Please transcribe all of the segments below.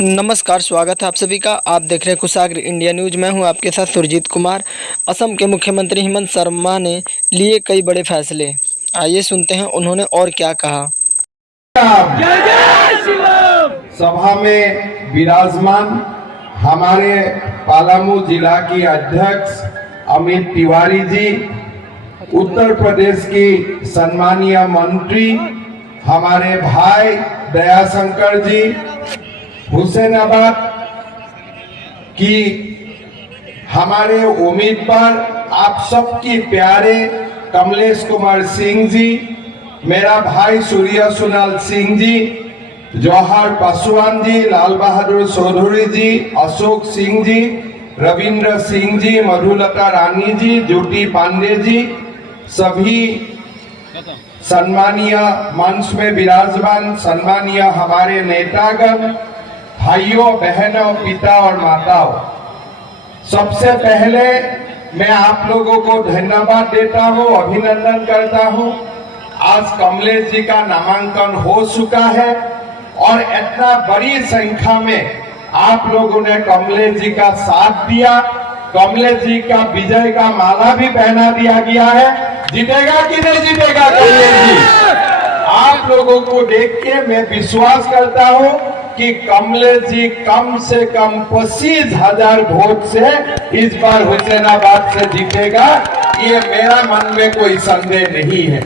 नमस्कार, स्वागत है आप सभी का। आप देख रहे हैं कुशाग्र इंडिया न्यूज। मैं हूं आपके साथ सुरजीत कुमार। असम के मुख्यमंत्री हेमंत शर्मा ने लिए कई बड़े फैसले। आइए सुनते हैं उन्होंने और क्या कहा। सभा में विराजमान हमारे पलामू जिला की अध्यक्ष अमित तिवारी जी, उत्तर प्रदेश की सम्मानीय मंत्री हमारे भाई दयाशंकर जी, हुसैनाबाद की हमारे उम्मीदवार आप सबकी प्यारे कमलेश कुमार सिंह जी, मेरा भाई सूर्य सुनाल सिंह जी, जौहर पासवान जी, लाल बहादुर चौधरी जी, अशोक सिंह जी, रविंद्र सिंह जी, मधुलता रानी जी, ज्योति पांडे जी, सभी सम्मानीय मंच में विराजमान सम्मानीय हमारे नेतागण, भाइयों बहनों, पिता और माताओं, सबसे पहले मैं आप लोगों को धन्यवाद देता हूं, अभिनंदन करता हूं। आज कमलेश जी का नामांकन हो चुका है और इतना बड़ी संख्या में आप लोगों ने कमलेश जी का साथ दिया। कमलेश जी का विजय का माला भी पहना दिया गया है। जीतेगा कि नहीं जीतेगा कमलेश जी? आप लोगों को देख के मैं विश्वास करता हूं कि कमलेश जी कम से कम 25,000 वोट से इस बार हुसैनाबाद से जीतेगा, ये मेरा मन में कोई संदेह नहीं है।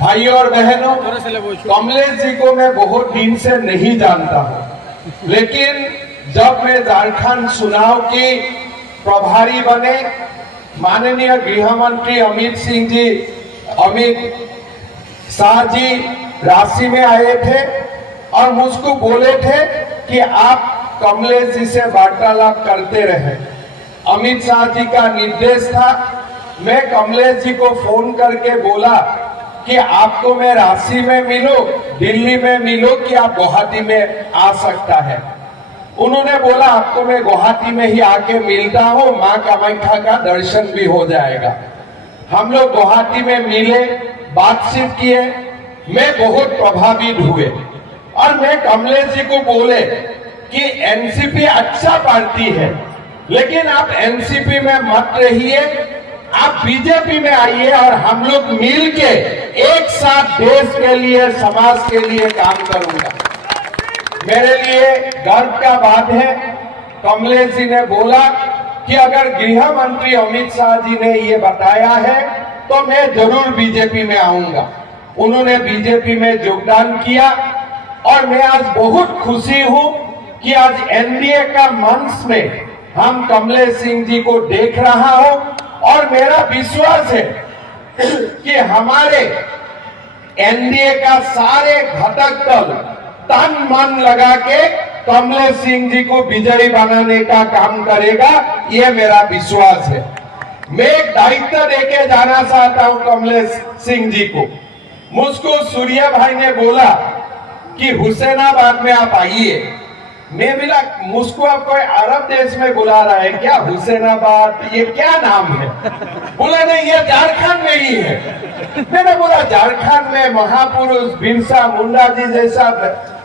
भाइयों और बहनों, कमलेश जी को मैं बहुत दिन से नहीं जानता हूं, लेकिन जब मैं झारखंड चुनाव की प्रभारी बने, माननीय गृह मंत्री अमित शाह जी रांची में आए थे और मुझको बोले थे कि आप कमलेश जी से वार्तालाप करते रहे। अमित शाह जी का निर्देश था। मैं कमलेश जी को फोन करके बोला कि आपको मैं रांची में मिलूं, दिल्ली में मिलूं कि आप गुवाहाटी में आ सकता है। उन्होंने बोला आपको मैं गुवाहाटी में ही आके मिलता हूं, मां कामाख्या का दर्शन भी हो जाएगा। हम लोग गुवाहाटी में मिले, बातचीत किए, मैं बहुत प्रभावित हुए और मैं कमलेश जी को बोले कि एनसीपी अच्छा पार्टी है, लेकिन आप एनसीपी में मत रहिए, आप बीजेपी में आइए और हम लोग मिलके एक साथ देश के लिए, समाज के लिए काम करूंगा। मेरे लिए गर्व का बात है, कमलेश जी ने बोला कि अगर गृह मंत्री अमित शाह जी ने ये बताया है तो मैं जरूर बीजेपी में आऊंगा। उन्होंने बीजेपी में योगदान किया और मैं आज बहुत खुशी हूं कि आज एनडीए का मंच में हम कमलेश सिंह जी को देख रहा हूं और मेरा विश्वास है कि हमारे एनडीए का सारे घटक दल तन मन लगा के कमलेश सिंह जी को विजयी बनाने का काम करेगा, ये मेरा विश्वास है। मैं एक दायित्व देके जाना चाहता हूं कमलेश सिंह जी को। मुझको सूर्या भाई ने बोला कि हुसैनाबाद में आप आइए। मैं बोला मुझको आप कोई अरब देश में बुला रहा है क्या? हुसैनाबाद ये क्या नाम है? बोला नहीं, ये झारखंड में ही है। मैंने बोला झारखंड में महापुरुष बिरसा मुंडा जी जैसा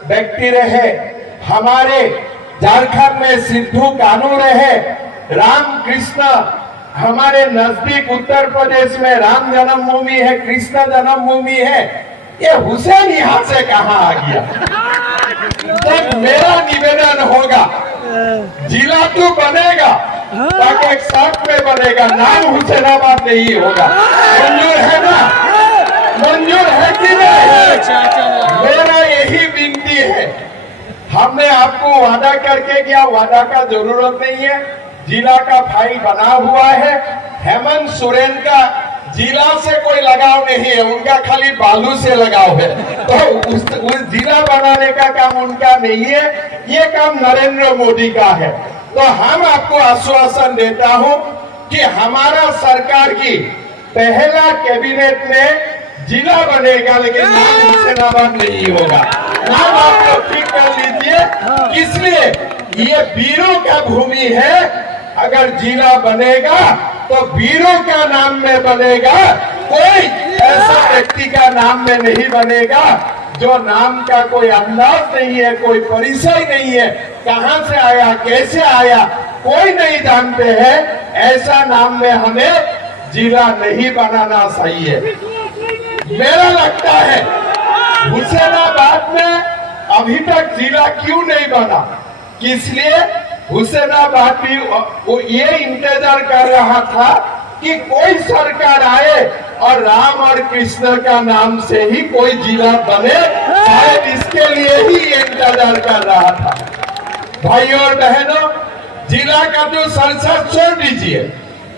व्यक्ति रहे, हमारे झारखंड में सिद्धू कानू रहे, राम कृष्ण हमारे नजदीक उत्तर प्रदेश में राम जन्मभूमि है, कृष्ण जन्मभूमि है, ये हुसैन यहां से कहां आ गया? तो मेरा निवेदन होगा, जिला तो बनेगा, पाकिस्तान में बनेगा, नाम हुसैनाबाद नहीं होगा। मंजूर है ना? मंजूर है कि नहीं? मेरा यही विनती है। हमने आपको वादा करके क्या, वादा का जरूरत नहीं है, जिला का फाइल बना हुआ है। हेमंत सोरेन का जिला से कोई लगाव नहीं है, उनका खाली बालू से लगाव है, तो उस जिला बनाने का काम उनका नहीं है, ये काम नरेंद्र मोदी का है। तो हम आपको आश्वासन देता हूं कि हमारा सरकार की पहला कैबिनेट में जिला बनेगा, लेकिन नाम हुसैनाबाद नहीं होगा। नाम आप लोग ठीक कर लीजिए, इसलिए ये वीरों का भूमि है। अगर जिला बनेगा तो वीरों का नाम में बनेगा, कोई ऐसा व्यक्ति का नाम में नहीं बनेगा जो नाम का कोई अंदाज नहीं है, कोई परिचय नहीं है, कहां से आया, कैसे आया, कोई नहीं जानते हैं, ऐसा नाम में हमें जिला नहीं बनाना सही है। मेरा लगता है हुसैनाबाद में अभी तक जिला क्यों नहीं बना, इसलिए हुसैनाबाद भी वो ये इंतजार कर रहा था कि कोई सरकार आए और राम और कृष्ण का नाम से ही कोई जिला बने, शायद इसके लिए ही इंतजार कर रहा था। भाइयों और बहनों, जिला का जो संसद छोड़ दीजिए,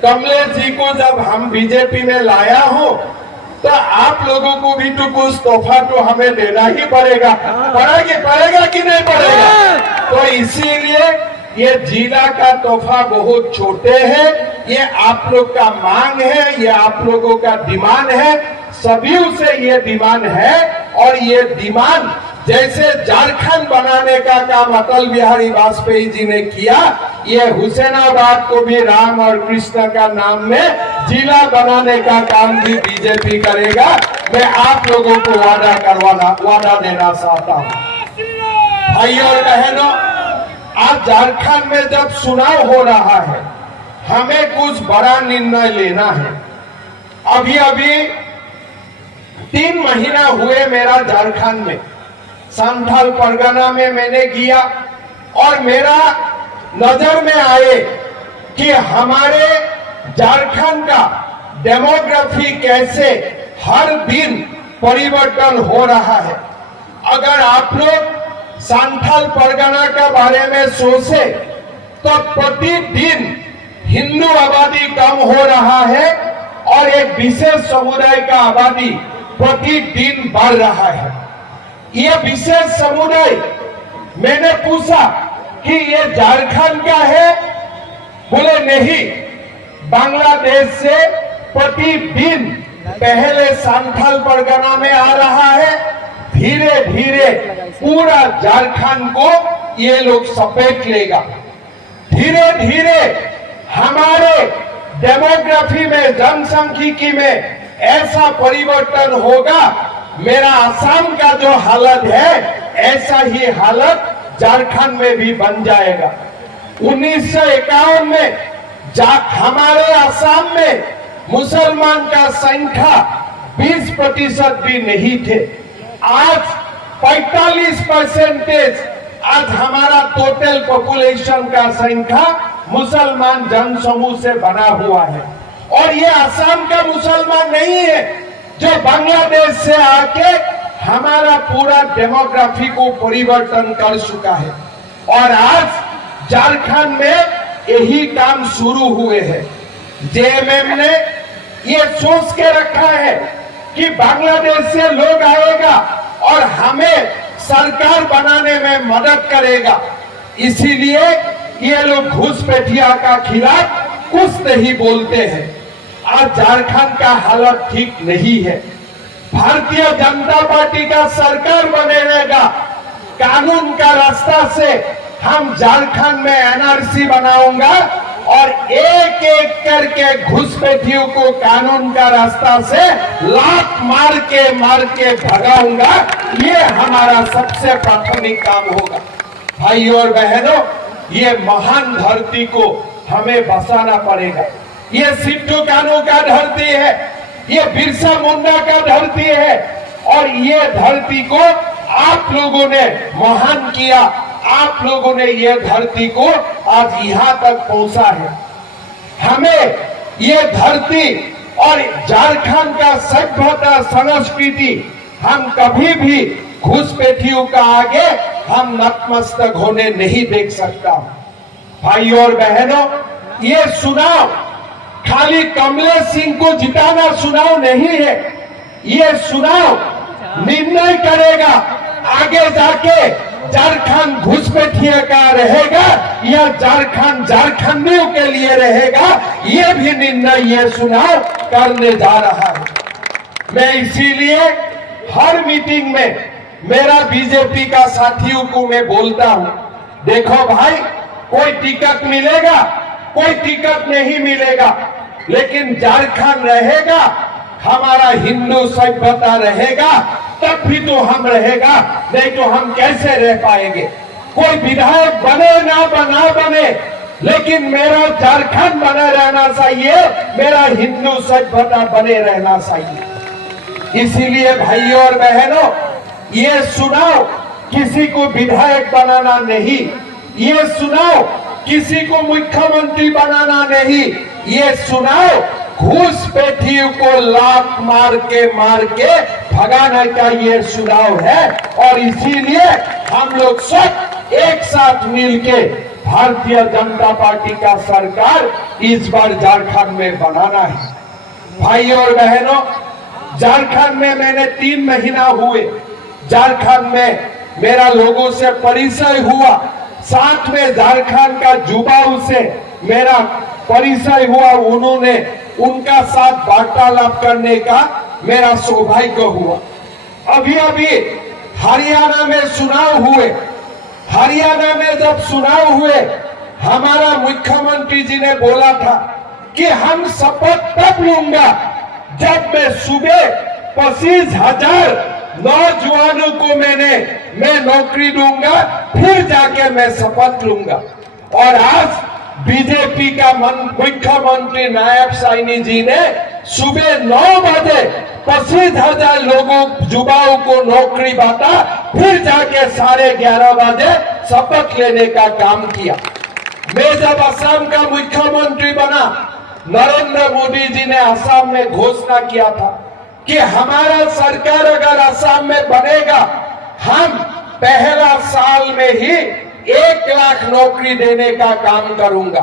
कमलेश जी को जब हम बीजेपी में लाया हूं तो आप लोगों को भी तो कुछ तोहफा तो हमें देना ही पड़ेगा, पड़ेगा कि नहीं पड़ेगा? तो इसीलिए ये जिला का तोहफा बहुत छोटे हैं, ये आप लोग का मांग है, ये आप लोगों का डिमांड है, सभी से ये डिमांड है। और ये डिमांड जैसे झारखंड बनाने का काम अटल बिहारी वाजपेयी जी ने किया, ये हुसैनाबाद को भी राम और कृष्ण का नाम में जिला बनाने का काम भी बीजेपी करेगा। मैं आप लोगों को वादा देना चाहता हूं। भाइयों और बहनों, आज झारखंड में जब चुनाव हो रहा है, हमें कुछ बड़ा निर्णय लेना है। अभी अभी 3 महीना हुए मेरा झारखंड में, संथाल परगना में मैंने किया और मेरा नजर में आए कि हमारे झारखंड का डेमोग्राफी कैसे हर दिन परिवर्तन हो रहा है। अगर आप लोग संथाल परगना के बारे में सोचे तो प्रतिदिन हिंदू आबादी कम हो रहा है और एक विशेष समुदाय का आबादी प्रतिदिन बढ़ रहा है। ये विशेष समुदाय, मैंने पूछा कि ये झारखंड का है, बोले नहीं, बांग्लादेश से प्रतिदिन पहले संथाल परगना में आ रहा है, धीरे धीरे पूरा झारखंड को ये लोग समेट लेगा। धीरे धीरे हमारे डेमोग्राफी में, जनसंख्यिकी में ऐसा परिवर्तन होगा, मेरा असम का जो हालत है ऐसा ही हालत झारखंड में भी बन जाएगा। 1951 में हमारे असम में मुसलमान का संख्या 20% भी नहीं थे। आज 45% आज हमारा टोटल पॉपुलेशन का संख्या मुसलमान जनसमूह से बना हुआ है। और ये असम का मुसलमान नहीं है जो बांग्लादेश से आके हमारा पूरा डेमोग्राफी को परिवर्तन कर चुका है। और आज झारखंड में यही काम शुरू हुए हैं। जेएमएम ने ये सोच के रखा है कि बांग्लादेश से लोग आएगा और हमें सरकार बनाने में मदद करेगा, इसीलिए ये लोग घुसपैठिया का खिलाफ कुछ नहीं बोलते हैं। आज झारखंड का हालत ठीक नहीं है। भारतीय जनता पार्टी का सरकार बनेगा, कानून का रास्ता से हम झारखंड में एनआरसी बनाऊंगा और एक एक करके घुसपैठियों को कानून का रास्ता से लात मार के भगाऊंगा। ये हमारा सबसे प्राथमिक काम होगा। भाइयों और बहनों, ये महान धरती को हमें बचाना पड़ेगा। ये सिद्धू कान्हू का धरती है, ये बिरसा मुंडा का धरती है और ये धरती को आप लोगों ने महान किया। आप लोगों ने ये धरती को आज यहाँ तक पहुंचा है। हमें ये धरती और झारखंड का सभ्यता, संस्कृति हम कभी भी घुसपैठियों का आगे हम नतमस्तक होने नहीं देख सकता। भाइयों और बहनों, ये चुनाव खाली कमलेश सिंह को जिताना चुनाव नहीं है। ये चुनाव निर्णय करेगा आगे जाके झारखंड घुसपैठिया का रहेगा या झारखंड झारखंडियों के लिए रहेगा, ये भी निर्णय ये चुनाव करने जा रहा है। मैं इसीलिए हर मीटिंग में मेरा बीजेपी का साथियों को मैं बोलता हूं, देखो भाई, कोई टिकट मिलेगा, कोई टिकट नहीं मिलेगा, लेकिन झारखंड रहेगा, हमारा हिंदू सभ्यता रहेगा, तब भी तो हम रहेगा, नहीं तो हम कैसे रह पाएंगे। कोई विधायक बने ना बने, लेकिन मेरा झारखंड बना रहना चाहिए, मेरा हिंदू सभ्यता बने रहना चाहिए। इसीलिए भाइयों और बहनों, ये सुनाओ किसी को विधायक बनाना नहीं, ये सुनाओ किसी को मुख्यमंत्री बनाना नहीं, ये सुनाओ घूसपैठियों को लात मार के भगाने का ये सुनाव है। और इसीलिए हम लोग सब एक साथ मिलके भारतीय जनता पार्टी का सरकार इस बार झारखंड में बनाना है। भाइयों और बहनों, झारखंड में मैंने 3 महीना हुए, झारखंड में मेरा लोगों से परिचय हुआ, साथ में झारखंड का युवाओं से मेरा परिचय हुआ, उन्होंने उनका साथ वार्तालाप करने का मेरा सौभाग्य हुआ। अभी अभी हरियाणा में चुनाव हुए, हरियाणा में जब चुनाव हुए, हमारा मुख्यमंत्री जी ने बोला था कि हम शपथ तब लूंगा जब मैं सुबह 25,000 नौजवानों को मैं नौकरी दूंगा, फिर जाके मैं शपथ लूंगा। और आज बीजेपी का मुख्यमंत्री नायब साइनी जी ने सुबह 9 बजे 25,000 लोगों युवाओं को नौकरी बांटा, फिर जाके 11:30 बजे शपथ लेने का काम किया। मैं जब असम का मुख्यमंत्री बना, नरेंद्र मोदी जी ने असम में घोषणा किया था कि हमारा सरकार अगर असम में बनेगा, हम पहला साल में ही 1 लाख नौकरी देने का काम करूंगा।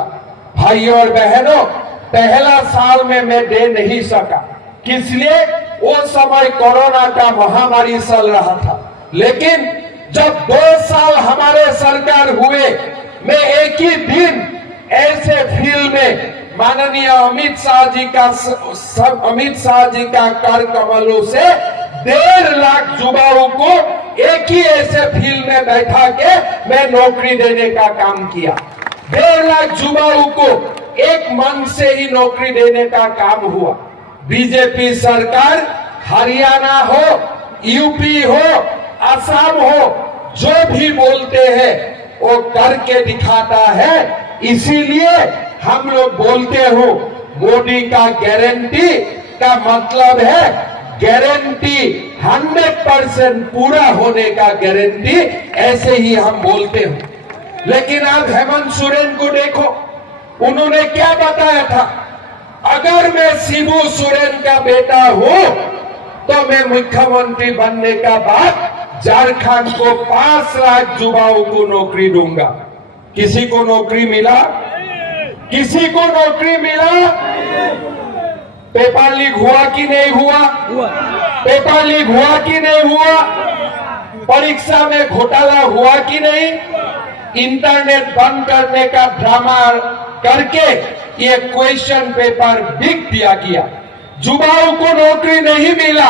भाइयों और बहनों, पहला साल में मैं दे नहीं सका, इसलिए वो समय कोरोना का महामारी चल रहा था। लेकिन जब 2 साल हमारे सरकार हुए, मैं एक ही दिन ऐसे फील्ड में माननीय अमित शाह जी का कर कमलों से 1.5 लाख युवाओं को एक ही ऐसे फील्ड में बैठा के मैं नौकरी देने का काम किया। 1.5 लाख युवाओं को एक मन से ही नौकरी देने का काम हुआ। बीजेपी सरकार हरियाणा हो, यूपी हो, असम हो, जो भी बोलते हैं वो करके दिखाता है। इसीलिए हम लोग बोलते हो मोदी का गारंटी का मतलब है गारंटी 100% पूरा होने का गारंटी, ऐसे ही हम बोलते हो। लेकिन आप हेमंत सोरेन को देखो, उन्होंने क्या बताया था, अगर मैं शिबू सोरेन का बेटा हूं तो मैं मुख्यमंत्री बनने का बाद झारखंड को 5 लाख युवाओं को नौकरी दूंगा। किसी को नौकरी मिला? किसी को नौकरी मिला? पेपर लीक हुआ कि नहीं हुआ? पेपर लीक हुआ कि नहीं हुआ? परीक्षा में घोटाला हुआ कि नहीं? इंटरनेट बंद करने का ड्रामा करके ये क्वेश्चन पेपर लीक दिया गया, युवाओं को नौकरी नहीं मिला।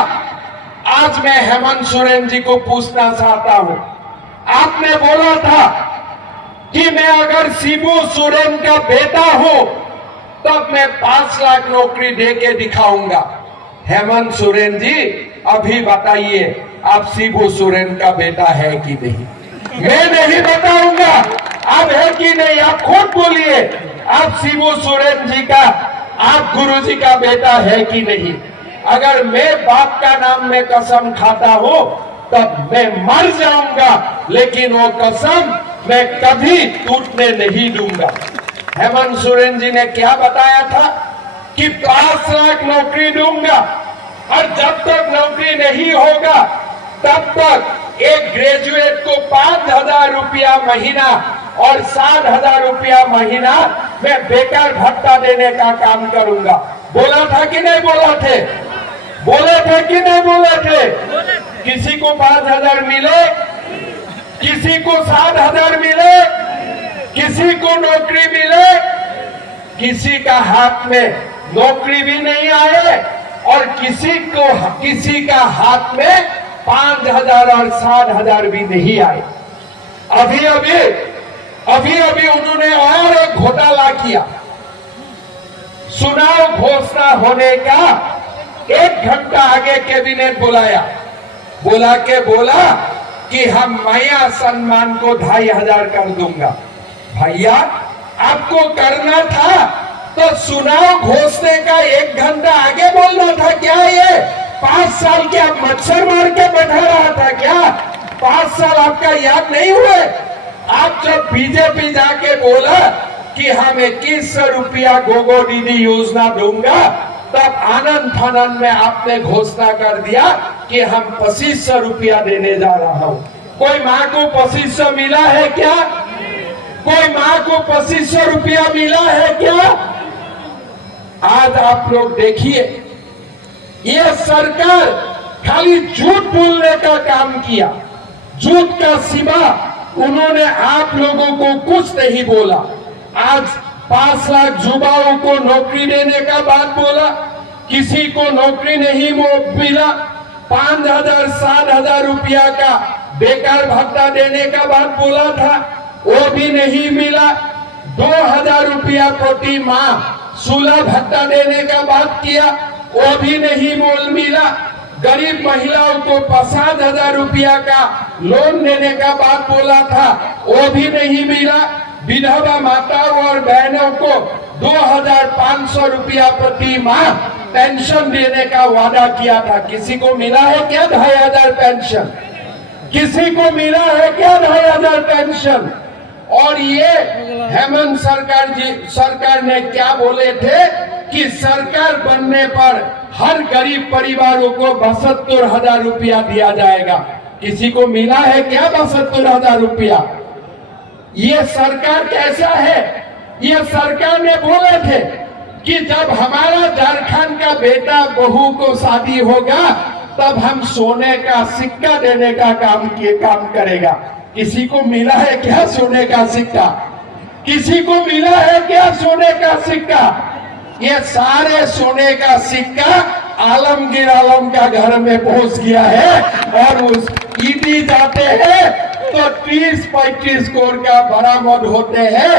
आज मैं हेमंत सोरेन जी को पूछना चाहता हूं, आपने बोला था कि मैं अगर शिबू सोरेन का बेटा हूं तब मैं 5 लाख नौकरी देके दिखाऊंगा। हेमंत सोरेन जी, अभी बताइए आप शिबू सोरेन का बेटा है कि नहीं? मैं नहीं बताऊंगा आप है कि नहीं, आप खुद बोलिए आप शिबू सोरेन जी का, आप गुरु जी का बेटा है कि नहीं। अगर मैं बाप का नाम में कसम खाता हूं तब मैं मर जाऊंगा, लेकिन वो कसम मैं कभी टूटने नहीं दूंगा। हेमंत सोरेन जी ने क्या बताया था कि 5 लाख नौकरी दूंगा, और जब तक नौकरी नहीं होगा तब तक एक ग्रेजुएट को 5,000 रुपया महीना और 60,000 रुपया महीना मैं बेकार भत्ता देने का काम करूंगा। बोला था कि नहीं बोला थे? बोले थे कि नहीं बोले थे? किसी को 5,000 मिले, किसी को 60,000 मिले, किसी को नौकरी मिले, किसी का हाथ में नौकरी भी नहीं आए, और किसी का हाथ में 5,000 और 60,000 भी नहीं आए। अभी अभी उन्होंने और एक घोटाला किया। चुनाव घोषणा होने का 1 घंटा आगे कैबिनेट बुलाया, बुला के बोला कि हम माया सम्मान को 2500 कर दूंगा। भैया आपको करना था तो चुनाव घोषणे का 1 घंटा आगे बोलना था क्या? ये 5 साल के आप मच्छर मार के बैठा रहा था क्या? 5 साल आपका याद नहीं हुए? आप जब बीजेपी जाके बोला कि हम 2100 रुपया गोगो दीदी योजना दूंगा, तब आनंद फानंद में आपने घोषणा कर दिया कि हम 2500 रुपया देने जा रहा हूं। कोई माँ को 2500 मिला है क्या? कोई माँ को 2500 रुपया मिला है क्या? आज आप लोग देखिए, ये सरकार खाली झूठ बोलने का काम किया। झूठ का सिवा उन्होंने आप लोगों को कुछ नहीं बोला। आज 5 लाख युवाओं को नौकरी देने का बात बोला, किसी को नौकरी नहीं मिला। 5000 6000 रुपया का बेकार भत्ता देने का बात बोला था, वो भी नहीं मिला। 2000 रुपया प्रति माह 16 भत्ता देने का बात किया, वो भी नहीं मिला। गरीब महिलाओं को 5000 रुपया का लोन देने का बात बोला था, वो भी नहीं मिला। विधवा माताओं और बहनों को 2500 रुपया प्रति माह पेंशन देने का वादा किया था। किसी को मिला है क्या 2500 पेंशन? किसी को मिला है क्या 2500 पेंशन? और ये हेमंत सरकार ने क्या बोले थे कि सरकार बनने पर हर गरीब परिवारों को 72,000 रुपया दिया जाएगा। किसी को मिला है क्या 72,000 रुपया? ये सरकार कैसा है? ये सरकार ने बोले थे कि जब हमारा झारखंड का बेटा बहू को शादी होगा तब हम सोने का सिक्का देने का काम करेगा। किसी को मिला है क्या सोने का सिक्का? किसी को मिला है क्या सोने का सिक्का? ये सारे सोने का सिक्का आलमगीर आलम का घर में पहुंच गया है और उस ईडी जाते हैं तो 30-35 करोड़ का बरामद होते हैं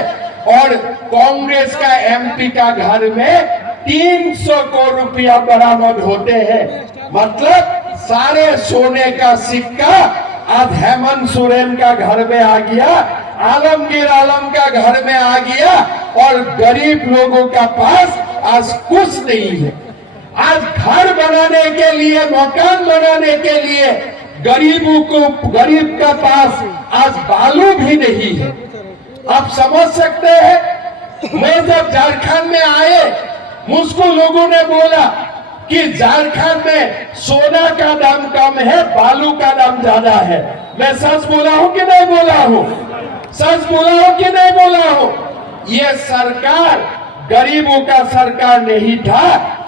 और कांग्रेस का एमपी का घर में 300 करोड़ रुपया बरामद होते हैं। मतलब सारे सोने का सिक्का आज हेमंत सोरेन का घर में आ गया, आलमगीर आलम का घर में आ गया और गरीब लोगों का पास आज कुछ नहीं है। आज घर बनाने के लिए, मकान बनाने के लिए गरीब का पास आज बालू भी नहीं है। आप समझ सकते हैं, मैं जब झारखंड में आए मुझको लोगों ने बोला कि झारखंड में सोना का दाम कम है, बालू का दाम ज्यादा है। मैं सच बोला हूं कि नहीं बोला हूं? सच बोला हूं कि नहीं बोला हूं? ये सरकार गरीबों का सरकार नहीं था,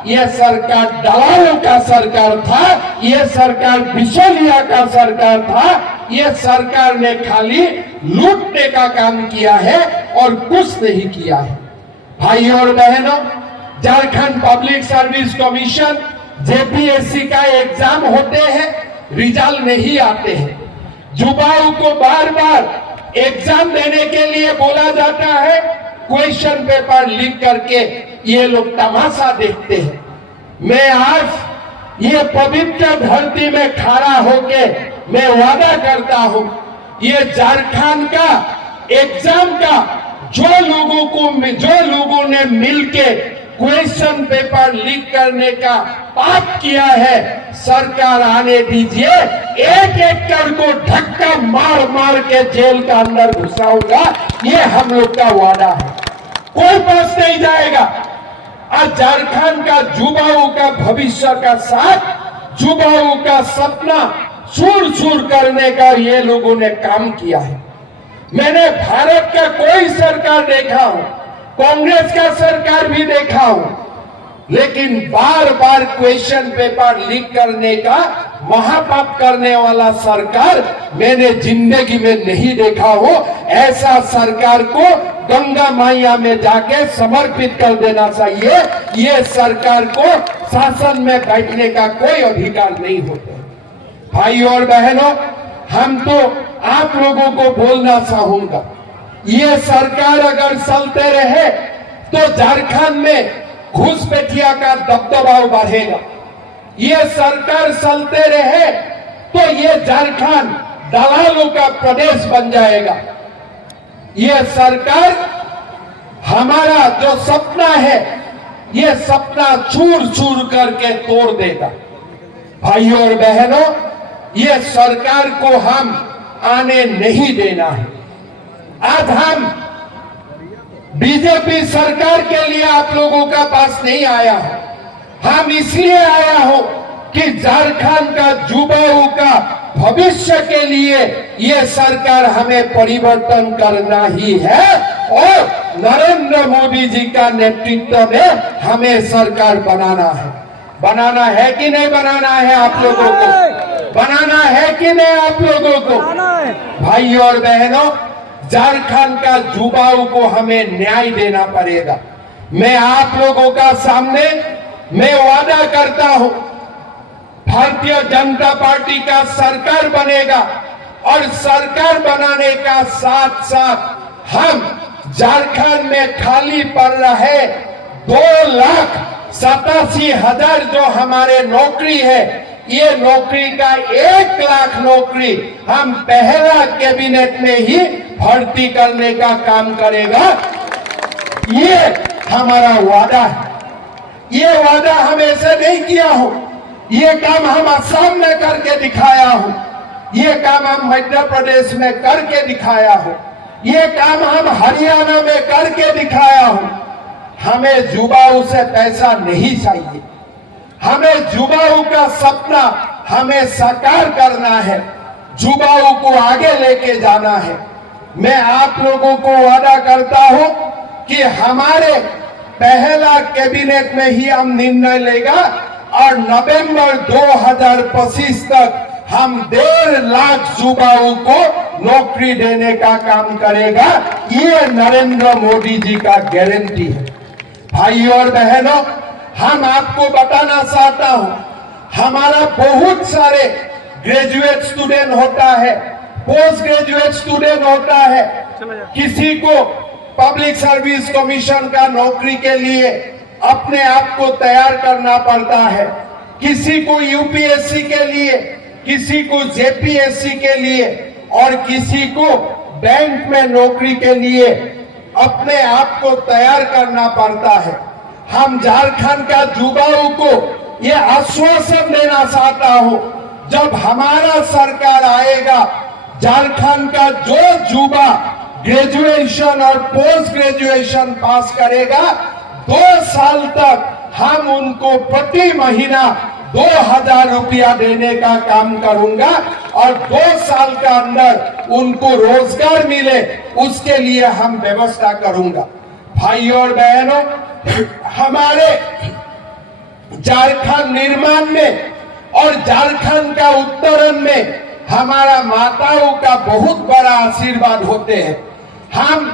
ये सरकार दलालों का सरकार था, ये सरकार बिचौलिया का सरकार था। ये सरकार ने खाली लूटने का काम किया है और कुछ नहीं किया है। भाई और बहनों, Jharkhand public service commission JPSC का एग्जाम होते हैं, रिजल्ट नहीं आते हैं। युवाओं को बार बार एग्जाम देने के लिए बोला जाता है, क्वेश्चन पेपर लिख करके ये लोग तमाशा देखते हैं। मैं आज ये पवित्र धरती में खड़ा होके मैं वादा करता हूं, ये झारखंड का एग्जाम का जो लोगों ने मिलके क्वेश्चन पेपर लीक करने का पाप किया है, सरकार आने दीजिए, एक कर को धक्का मार मार के जेल का अंदर घुसाऊंगा। ये हम लोग का वादा है, कोई बच नहीं जाएगा। आज झारखंड का युवाओं का भविष्य का साथ, युवाओं का सपना चूर चूर करने का ये लोगों ने काम किया है। मैंने भारत का कोई सरकार देखा हूं, कांग्रेस का सरकार भी देखा हूं, लेकिन बार बार क्वेश्चन पेपर लीक करने का महापाप करने वाला सरकार मैंने जिंदगी में नहीं देखा हो। ऐसा सरकार को गंगा मैया में जाके समर्पित कर देना चाहिए। ये सरकार को शासन में बैठने का कोई अधिकार नहीं होता। भाई और बहनों, हम तो आप लोगों को बोलना चाहूंगा, ये सरकार अगर चलते रहे तो झारखंड में घुसपैठिया का दबदबा बढ़ेगा। ये सरकार चलते रहे तो ये झारखंड दलालों का प्रदेश बन जाएगा। ये सरकार हमारा जो सपना है, ये सपना चूर चूर करके तोड़ देगा। भाइयों और बहनों, ये सरकार को हम आने नहीं देना है। आज हम बीजेपी सरकार के लिए आप लोगों का पास नहीं आया हूं, हम इसलिए आया हूं कि झारखंड का युवाओं का भविष्य के लिए ये सरकार हमें परिवर्तन करना ही है और नरेंद्र मोदी जी का नेतृत्व में हमें सरकार बनाना है। बनाना है कि नहीं बनाना है आप लोगों को? बनाना है कि नहीं आप लोगों को? भाइयों और बहनों, झारखंड का युवाओं को हमें न्याय देना पड़ेगा। मैं आप लोगों का सामने मैं वादा करता हूं, भारतीय जनता पार्टी का सरकार बनेगा और सरकार बनाने का साथ साथ हम झारखंड में खाली पड़ रहे 2,87,000 जो हमारे नौकरी है, ये नौकरी का 1 लाख नौकरी हम पहला कैबिनेट में ही भर्ती करने का काम करेगा। ये हमारा वादा है। ये वादा हम ऐसे नहीं किया हो, ये काम हम असम में करके दिखाया हूं, ये काम हम मध्य प्रदेश में करके दिखाया हूं, ये काम हम हरियाणा में करके दिखाया हूं। हमें युवाओं से पैसा नहीं चाहिए, हमें युवाओं का सपना हमें साकार करना है, युवाओं को आगे लेके जाना है। मैं आप लोगों को वादा करता हूं कि हमारे पहला कैबिनेट में ही हम निर्णय लेगा और नवंबर 2025 तक हम 1.5 लाख युवाओं को नौकरी देने का काम करेगा। ये नरेंद्र मोदी जी का गारंटी है। भाइयों और बहनों, हम आपको बताना चाहता हूं, हमारा बहुत सारे ग्रेजुएट स्टूडेंट होता है, पोस्ट ग्रेजुएट स्टूडेंट होता है, किसी को पब्लिक सर्विस कमीशन का नौकरी के लिए अपने आप को तैयार करना पड़ता है, किसी को यूपीएससी के लिए, किसी को जेपीएससी के लिए और किसी को बैंक में नौकरी के लिए अपने आप को तैयार करना पड़ता है। हम झारखंड का युवाओं को ये आश्वासन देना चाहता हूं, जब हमारा सरकार आएगा, झारखंड का जो युवा ग्रेजुएशन और पोस्ट ग्रेजुएशन पास करेगा, 2 साल तक हम उनको प्रति महीना 2,000 रुपया देने का काम करूंगा और 2 साल के अंदर उनको रोजगार मिले, उसके लिए हम व्यवस्था करूंगा। भाइयों और बहनों, हमारे झारखंड निर्माण में और झारखंड का उत्तरण में हमारा माताओं का बहुत बड़ा आशीर्वाद होते हैं। हम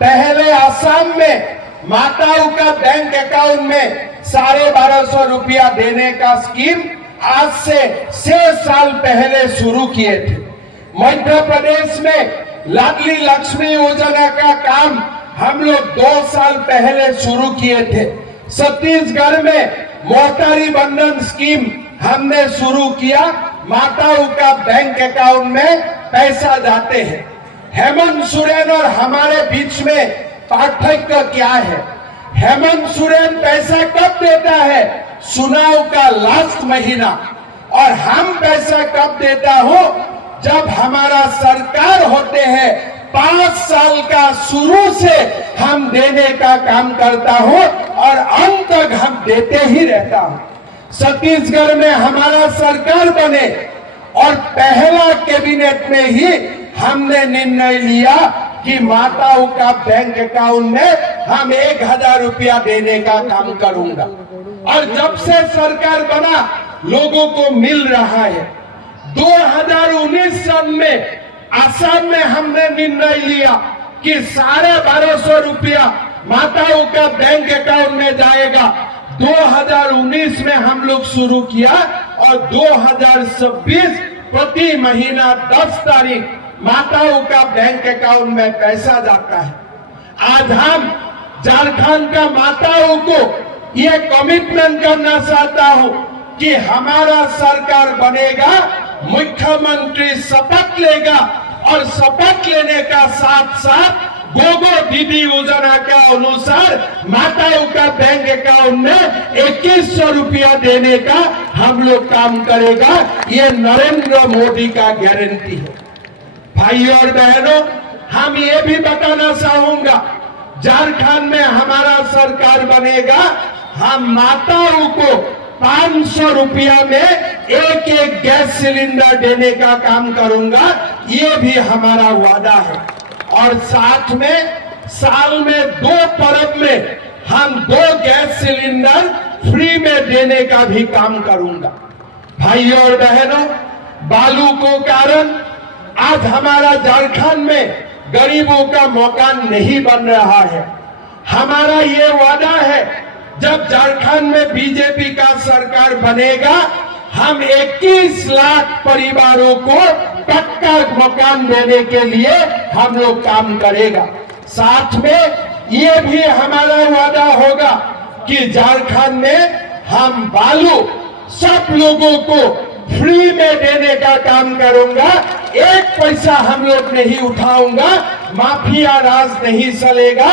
पहले असम में माताओं का बैंक अकाउंट में 1250 रुपया देने का स्कीम आज से 6 साल पहले शुरू किए थे। मध्य प्रदेश में लाडली लक्ष्मी योजना का काम हम लोग 2 साल पहले शुरू किए थे। छत्तीसगढ़ में मोहतारी बंधन स्कीम हमने शुरू किया, माताओं का बैंक अकाउंट में पैसा जाते हैं। हेमंत सोरेन और हमारे बीच में पार्थक्य क्या है? हेमंत सोरेन पैसा कब देता है? चुनाव का लास्ट महीना। और हम पैसा कब देता हूं? जब हमारा सरकार होते हैं 5 साल का शुरू से हम देने का काम करता हूं और अंत तक हम देते ही रहता हूं। छत्तीसगढ़ में हमारा सरकार बने और पहला कैबिनेट में ही हमने निर्णय लिया कि माताओं का बैंक अकाउंट में हम 1,000 रुपया देने का काम करूंगा। और जब से सरकार बना लोगों को मिल रहा है। 2019 सन में असम में हमने निर्णय लिया कि 1250 रुपया माताओं का बैंक अकाउंट में जाएगा। 2019 में हम लोग शुरू किया और 2026 प्रति महीना 10 तारीख माताओं का बैंक अकाउंट में पैसा जाता है। आज हम झारखंड का माताओं को ये कमिटमेंट करना चाहता हूं कि हमारा सरकार बनेगा, मुख्यमंत्री शपथ लेगा और शपथ लेने का साथ साथ गोगो दीदी योजना के अनुसार माताओं का बैंक अकाउंट में 2100 रुपया देने का हम लोग काम करेगा। ये नरेंद्र मोदी का गारंटी है। भाइयों और बहनों, हम ये भी बताना चाहूंगा, झारखंड में हमारा सरकार बनेगा, हम माताओं को 500 रुपया में एक एक गैस सिलेंडर देने का काम करूंगा। ये भी हमारा वादा है। और साथ में साल में 2 पर्व में हम 2 गैस सिलेंडर फ्री में देने का भी काम करूंगा। भाइयों और बहनों, बालू को कारण आज हमारा झारखंड में गरीबों का मकान नहीं बन रहा है। हमारा ये वादा है, जब झारखंड में बीजेपी का सरकार बनेगा, हम 21 लाख परिवारों को पक्का मकान देने के लिए हम लोग काम करेगा। साथ में ये भी हमारा वादा होगा कि झारखंड में हम बालू सब लोगों को फ्री में देने का काम करूंगा। 1 पैसा हम लोग नहीं उठाऊंगा, माफिया राज नहीं चलेगा।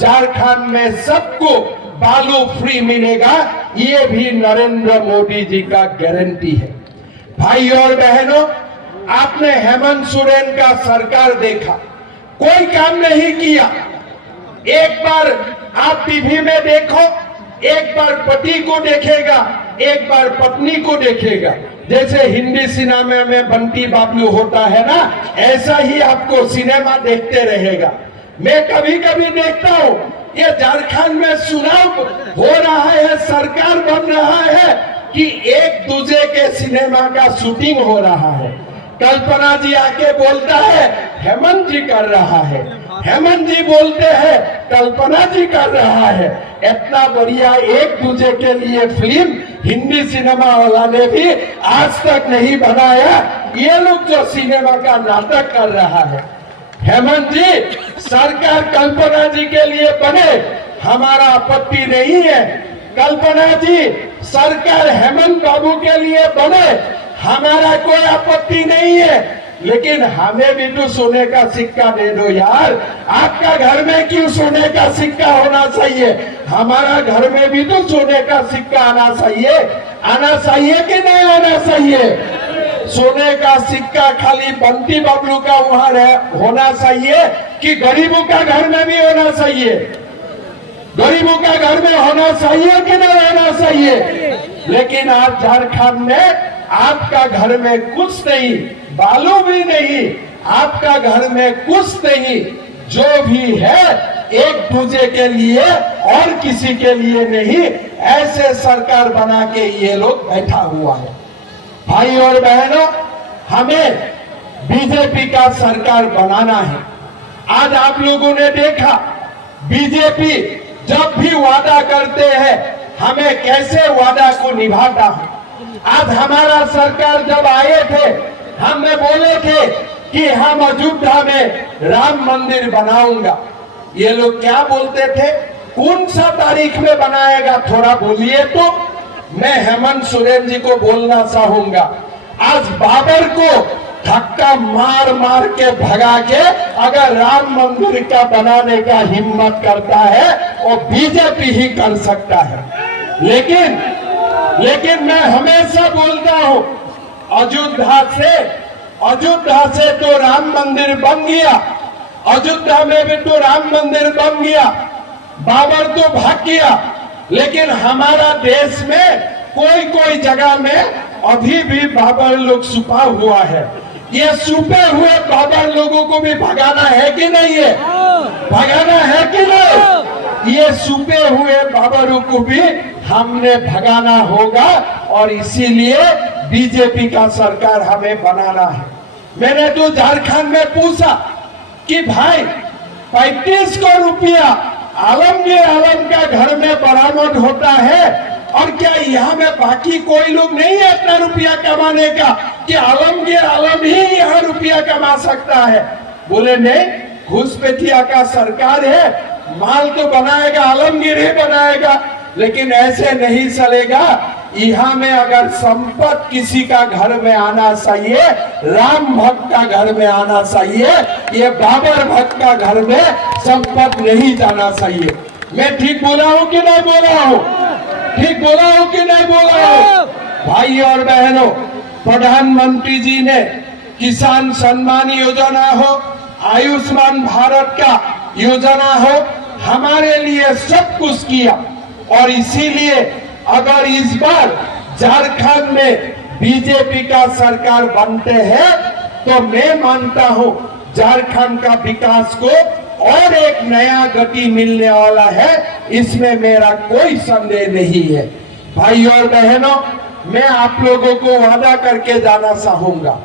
झारखंड में सबको बालू फ्री मिलेगा। ये भी नरेंद्र मोदी जी का गारंटी है। भाइयों और बहनों, आपने हेमंत सोरेन का सरकार देखा, कोई काम नहीं किया। एक बार आप टीवी में देखो, एक बार पति को देखेगा, एक बार पत्नी को देखेगा। जैसे हिंदी सिनेमा में बंटी बाबलू होता है ना, ऐसा ही आपको सिनेमा देखते रहेगा। मैं कभी कभी देखता हूँ, ये झारखंड में चुनाव हो रहा है, सरकार बन रहा है कि एक दूसरे के सिनेमा का शूटिंग हो रहा है। कल्पना जी आके बोलता है हेमंत जी कर रहा है, हेमंत जी बोलते हैं कल्पना जी कर रहा है। इतना बढ़िया एक दूसरे के लिए फिल्म हिंदी सिनेमा वाला ने भी आज तक नहीं बनाया। ये लोग जो सिनेमा का नाटक कर रहा है। हेमंत जी, सरकार कल्पना जी के लिए बने, हमारा आपत्ति नहीं है। कल्पना जी, सरकार हेमंत बाबू के लिए बने, हमारा कोई आपत्ति नहीं है। लेकिन हमें भी तो सोने का सिक्का दे दो यार। आपका घर में क्यों सोने का सिक्का होना चाहिए? हमारा घर में भी तो सोने का सिक्का आना चाहिए। आना चाहिए कि नहीं आना चाहिए? सोने का सिक्का खाली बंटी बबलू का वहां होना चाहिए कि गरीबों का घर में भी होना चाहिए? गरीबों का घर में होना चाहिए कि नहीं होना चाहिए? लेकिन आज झारखंड में आपका घर में कुछ नहीं, बालू भी नहीं, आपका घर में कुछ नहीं। जो भी है एक दूसरे के लिए और किसी के लिए नहीं। ऐसे सरकार बना के ये लोग बैठा हुआ है। भाई और बहनों, हमें बीजेपी का सरकार बनाना है। आज आप लोगों ने देखा, बीजेपी जब भी वादा करते हैं, हमें कैसे वादा को निभाता है। आज हमारा सरकार जब आए थे, हमने बोले थे कि हम अयोध्या में राम मंदिर बनाऊंगा। ये लोग क्या बोलते थे? कौन सा तारीख में बनाएगा, थोड़ा बोलिए तो। मैं हेमंत सोरेन जी को बोलना चाहूंगा, आज बाबर को धक्का मार मार के भगा के अगर राम मंदिर का बनाने का हिम्मत करता है, वो बीजेपी ही कर सकता है। लेकिन मैं हमेशा बोलता हूं, अयोध्या से तो राम मंदिर बन गया, अयोध्या में भी तो राम मंदिर बन गया, बाबर तो भाग गया। लेकिन हमारा देश में कोई जगह में अभी भी बाबर लोग छुपा हुआ है। ये छुपे हुए बाबर लोगों को भी भगाना है कि नहीं है? भगाना है कि नहीं? ये छुपे हुए बाबरों को भी हमने भगाना होगा और इसीलिए बीजेपी का सरकार हमें बनाना है। मैंने तो झारखंड में पूछा कि भाई 35 करोड़ रुपया आलमगीर आलम का घर में बरामद होता है, और क्या यहाँ में बाकी कोई लोग नहीं है इतना रुपया कमाने का कि आलमगीर आलम ही यहाँ रुपया कमा सकता है? बोले नहीं, घुसपैठिया का सरकार है, माल तो बनाएगा आलमगीर ही बनाएगा। लेकिन ऐसे नहीं चलेगा। यहाँ में अगर संपत किसी का घर में आना चाहिए, राम भक्त का घर में आना चाहिए, ये बाबर भक्त का घर में संपत नहीं जाना चाहिए। मैं ठीक बोला हूँ कि नहीं बोला हूँ? ठीक बोला हूँ कि नहीं बोला हूँ? भाई और बहनों, प्रधानमंत्री जी ने किसान सम्मान योजना हो, आयुष्मान भारत का योजना हो, हमारे लिए सब कुछ किया। और इसीलिए अगर इस बार झारखंड में बीजेपी का सरकार बनते हैं तो मैं मानता हूं झारखंड का विकास को और एक नया गति मिलने वाला है, इसमें मेरा कोई संदेह नहीं है। भाई और बहनों, मैं आप लोगों को वादा करके जाना चाहूंगा,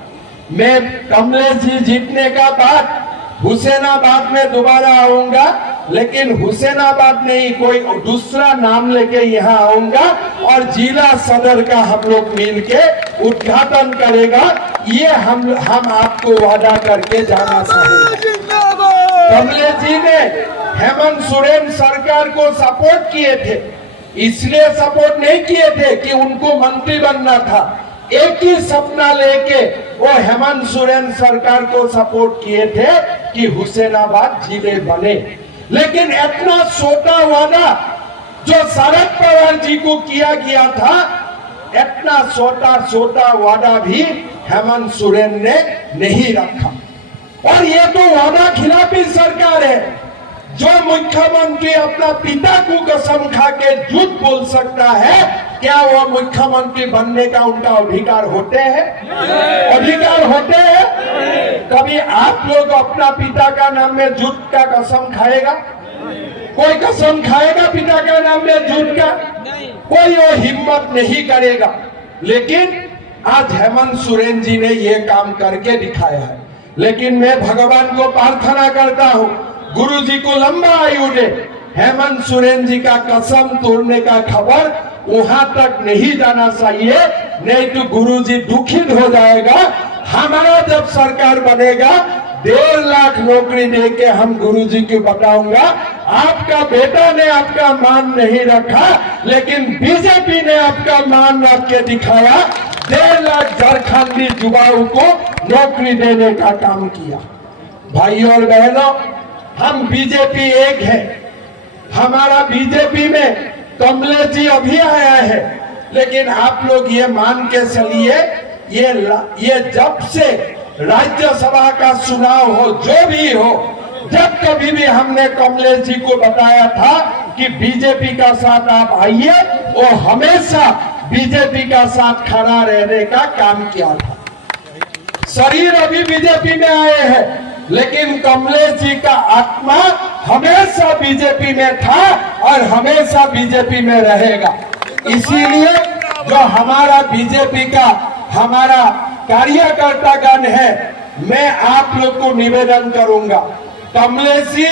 मैं कमलेश जी जीतने का बाद हुसैनाबाद में दोबारा आऊंगा, लेकिन हुसैनाबाद नहीं, कोई दूसरा नाम लेके यहाँ आऊंगा और जिला सदर का हम लोग मिलके उद्घाटन करेगा। ये हम आपको वादा करके जाना चाहूंगा। कमलेश जी ने हेमंत सोरेन सरकार को सपोर्ट किए थे, इसलिए सपोर्ट नहीं किए थे कि उनको मंत्री बनना था, एक ही सपना लेके वो हेमंत सोरेन सरकार को सपोर्ट किए थे कि हुसैनाबाद जिले बने। लेकिन इतना छोटा वादा जो शरद पवार जी को किया गया था, इतना छोटा वादा भी हेमंत सोरेन ने नहीं रखा। और ये तो वादा खिलाफी सरकार है। जो मुख्यमंत्री अपना पिता को कसम खा के झूठ बोल सकता है, क्या वो मुख्यमंत्री बनने का उनका अधिकार होते हैं? अधिकार होते हैं? कभी आप लोग अपना पिता का नाम में झूठ का कसम खाएगा? कोई कसम खाएगा पिता का नाम में झूठ का? कोई वो हिम्मत नहीं करेगा। लेकिन आज हेमंत सोरेन जी ने ये काम करके दिखाया है। लेकिन मैं भगवान को प्रार्थना करता हूँ, गुरु जी को लंबा आयु दे। हेमंत सोरेन जी का कसम तोड़ने का खबर वहां तक नहीं जाना चाहिए, नहीं तो गुरु जी दुखित हो जाएगा। हमारा जब सरकार बनेगा 1.5 लाख नौकरी देके हम गुरु जी को बताऊंगा, आपका बेटा ने आपका मान नहीं रखा, लेकिन बीजेपी ने आपका मान रख के दिखाया। 1.5 लाख झारखंडी युवाओं को नौकरी देने का काम किया। भाई और बहनों, हम बीजेपी एक है। हमारा बीजेपी में कमलेश जी अभी आया है, लेकिन आप लोग ये मान के चलिए, ये जब से राज्यसभा का चुनाव हो, जो भी हो, जब कभी भी हमने कमलेश जी को बताया था कि बीजेपी का साथ आप आइए, वो हमेशा बीजेपी का साथ खड़ा रहने का काम किया था। शरीर अभी बीजेपी में आए हैं, लेकिन कमलेश जी का आत्मा हमेशा बीजेपी में था और हमेशा बीजेपी में रहेगा। इसीलिए जो हमारा बीजेपी का हमारा कार्यकर्ता गण है, मैं आप लोग को निवेदन करूंगा, कमलेश जी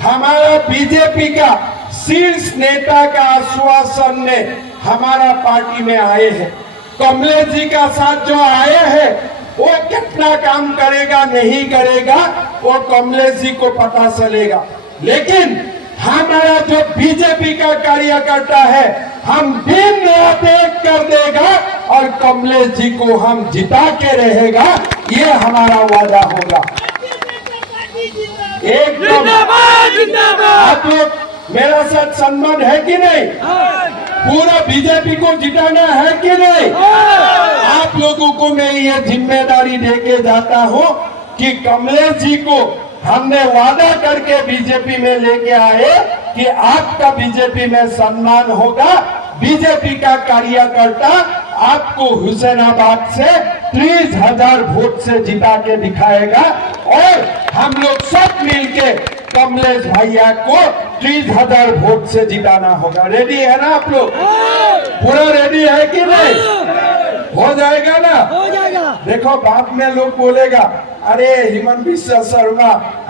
हमारा बीजेपी का शीर्ष नेता का आश्वासन में हमारा पार्टी में आए हैं। कमलेश जी का साथ जो आए हैं, वो कितना काम करेगा नहीं करेगा वो कमलेश जी को पता चलेगा। लेकिन हमारा जो बीजेपी का कार्यकर्ता है, हम दिन रात एक कर देगा और कमलेश जी को हम जिता के रहेगा, ये हमारा वादा होगा। एकदम आप लोग मेरा साथ सम्मान है कि नहीं? पूरा बीजेपी को जिताना है कि नहीं? आप लोगों को मैं ये जिम्मेदारी देके जाता हूँ कि कमलेश जी को हमने वादा करके बीजेपी में लेके आए कि आपका बीजेपी में सम्मान होगा। बीजेपी का कार्यकर्ता आपको हुसैनाबाद से 30,000 वोट से जिता के दिखाएगा और हम लोग सब मिलके कमलेश भैया को 30,000 वोट से जिताना होगा। रेडी है ना आप लोग? पूरा रेडी है कि नहीं? हो जाएगा ना? हो जाएगा। देखो बाद में लोग बोलेगा, अरे हिमंत बिस्वा शर्मा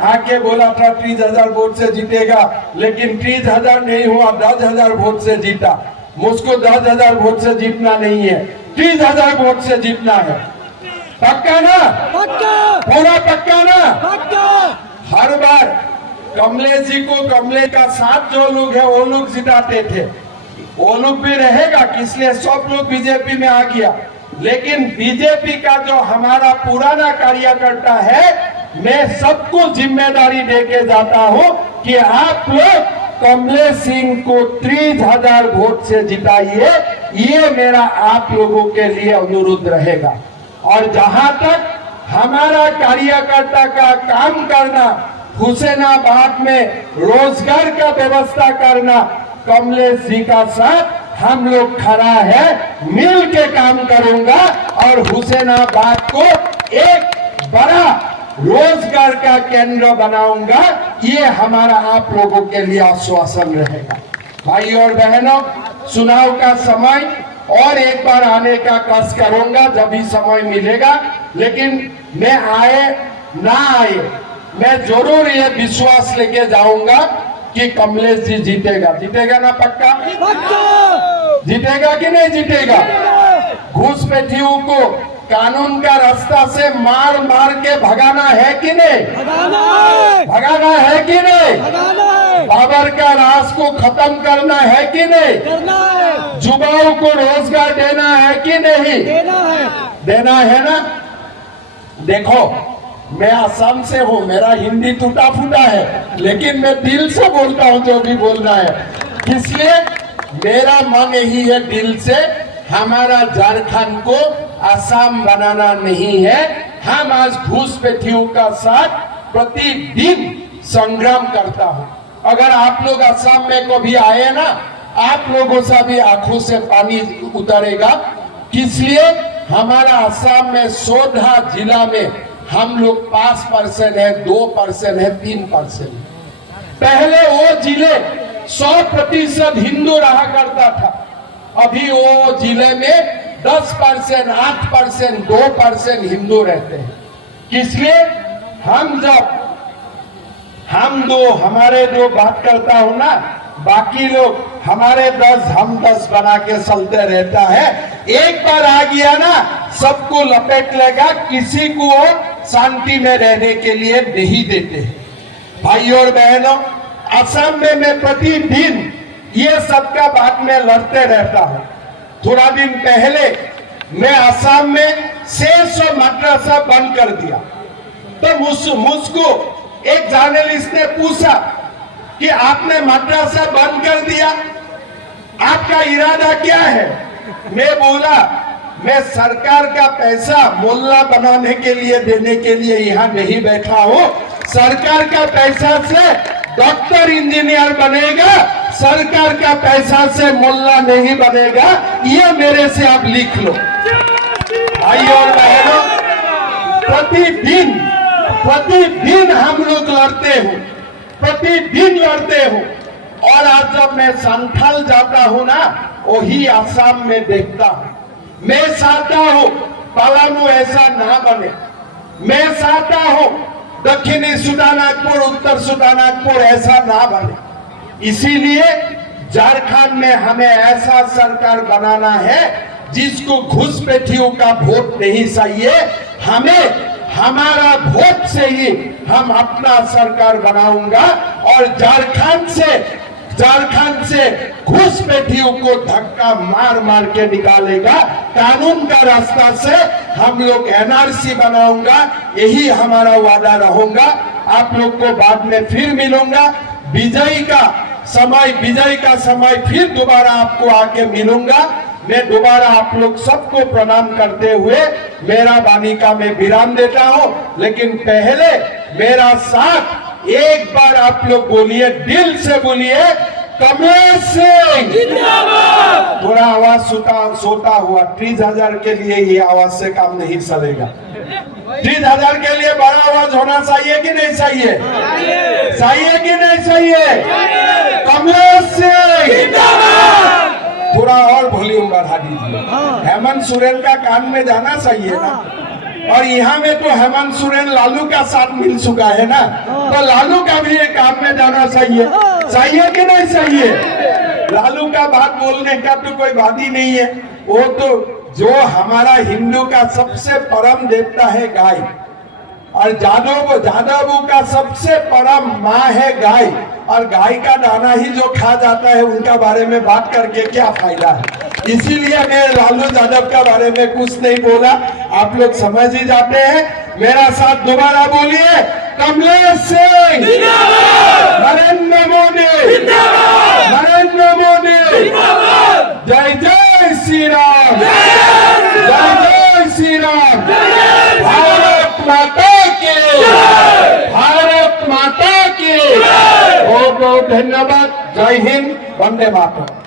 आके बोला था 30,000 वोट से जीतेगा, लेकिन 30,000 नहीं हुआ, 10,000 वोट से जीता। मुझको 10,000 वोट से जीतना नहीं है, 30,000 वोट से जीतना है। पक्का ना? पक्का। पूरा पक्का ना? पक्का। हर बार कमलेश जी को, कमलेश का साथ जो लोग है वो लोग जिताते थे। वो लोग भी रहेगा, इसलिए सब लोग बीजेपी में आ गया। लेकिन बीजेपी का जो हमारा पुराना कार्यकर्ता है, मैं सबको जिम्मेदारी देके जाता हूं कि आप लोग कमलेश सिंह को 30,000 वोट से जिताइए। ये मेरा आप लोगों के लिए अनुरोध रहेगा। और जहां तक हमारा कार्यकर्ता का काम करना, हुसैनाबाद में रोजगार का व्यवस्था करना, कमलेश जी का साथ हम लोग खड़ा है, मिल के काम करूंगा और हुसैनाबाद को एक बड़ा रोजगार का केंद्र बनाऊंगा। ये हमारा आप लोगों के लिए आश्वासन रहेगा। भाई और बहनों, चुनाव का समय और एक बार आने का कष्ट करूंगा जब भी समय मिलेगा। लेकिन मैं आए ना आए, मैं जरूर ये विश्वास लेके जाऊंगा कि कमलेश जी जीतेगा। जीतेगा ना? पक्का जीतेगा कि नहीं जीतेगा? घूसपैठियों को कानून का रास्ता से मार मार के भगाना है कि नहीं? भगाना है कि नहीं? बाबर का राज को खत्म करना है कि नहीं? युवाओं को रोजगार देना है कि नहीं? देना है ना? देखो, मैं असम से हूँ, मेरा हिंदी टूटा फूटा है, लेकिन मैं दिल से बोलता हूँ जो भी बोलना है। इसलिए मेरा मन यही है दिल से, हमारा झारखंड को असम बनाना नहीं है। हम आज घूसपैठियों का साथ प्रतिदिन संग्राम करता हूँ। अगर आप लोग असम में कभी आए ना, आप लोगों से भी आंखों से पानी उतरेगा। इसलिए हमारा असम में 16 जिला में हम लोग 5% है, 2% है, 3%। पहले वो जिले 100% हिंदू रहा करता था, अभी वो जिले में 10%, 8%, 2% हिंदू रहते हैं। इसलिए हमारे जो बात करता हूं ना, बाकी लोग हमारे 10 हम 10 बना के चलते रहता है। एक बार आ गया ना, सबको लपेट लेगा, किसी को शांति में रहने के लिए नहीं देते। भाई और बहनों, असम में मैं प्रतिदिन ये सबका बात में लड़ते रहता हूँ। थोड़ा दिन पहले मैं असम में 600 मदरसा बंद कर दिया। तो मुझको एक जर्नलिस्ट ने पूछा कि आपने मदरसा बंद कर दिया, आपका इरादा क्या है? मैं बोला, मैं सरकार का पैसा मोहल्ला बनाने के लिए देने के लिए यहाँ नहीं बैठा हूँ। सरकार का पैसा से डॉक्टर इंजीनियर बनेगा, सरकार का पैसा से मोहल्ला नहीं बनेगा। ये मेरे से आप लिख लो। भाई और बहनों, प्रतिदिन हम लोग लड़ते हो, प्रतिदिन लड़ते हो। और आज जब मैं संथाल जाता हूँ ना, वही आसाम में देखता हूँ। मैं चाहता हूँ पलामू ऐसा ना बने। मैं चाहता हूँ दक्षिणी सुल्तानपुर, उत्तर सुल्तानपुर ऐसा ना बने। इसीलिए झारखंड में हमें ऐसा सरकार बनाना है जिसको घुसपैठियों का वोट नहीं चाहिए। हमें हमारा वोट से ही हम अपना सरकार बनाऊंगा और झारखंड से घुसपैठियों को धक्का मार मार के निकालेगा। कानून का रास्ता से हम लोग एनआरसी बनाऊंगा। यही हमारा वादा रहूंगा। आप लोग को बाद में फिर मिलूंगा। विजय का समय फिर दोबारा आपको आके मिलूंगा। मैं दोबारा आप लोग सबको प्रणाम करते हुए मेरा वाणी का मैं विराम देता हूं। लेकिन पहले मेरा साथ एक बार आप लोग बोलिए, दिल से बोलिए, कमलेश सिंह जिंदाबाद। थोड़ा आवाज सोता हुआ। 30,000 के लिए ये आवाज से काम नहीं चलेगा। 30,000 के लिए बड़ा आवाज होना चाहिए कि नहीं चाहिए? चाहिए कि नहीं चाहिए? कमलेश सिंह जिंदाबाद। थोड़ा और वॉल्यूम बढ़ा दीजिए। हेमंत सोरेन का कान में जाना चाहिए ना। और यहाँ में तो हेमंत सोरेन लालू का साथ मिल चुका है ना, तो लालू का भी एक काम में जाना चाहिए। चाहिए कि नहीं चाहिए? लालू का बात बोलने का तो कोई बात ही नहीं है। वो तो जो हमारा हिंदू का सबसे परम देवता है गाय, और जादव का सबसे बड़ा माँ है गाय, और गाय का दाना ही जो खा जाता है उनका बारे में बात करके क्या फायदा है। इसीलिए मैं लालू यादव के बारे में कुछ नहीं बोला, आप लोग समझ ही जाते हैं। मेरा साथ दोबारा बोलिए, कमलेश सिंह, नरेंद्र मोदी, नरेंद्र मोदी, जय जय श्री राम, जय जय श्री राम, भारत माता की, भारत माता की। बहुत बहुत धन्यवाद। जय हिंद, वंदे मातरम।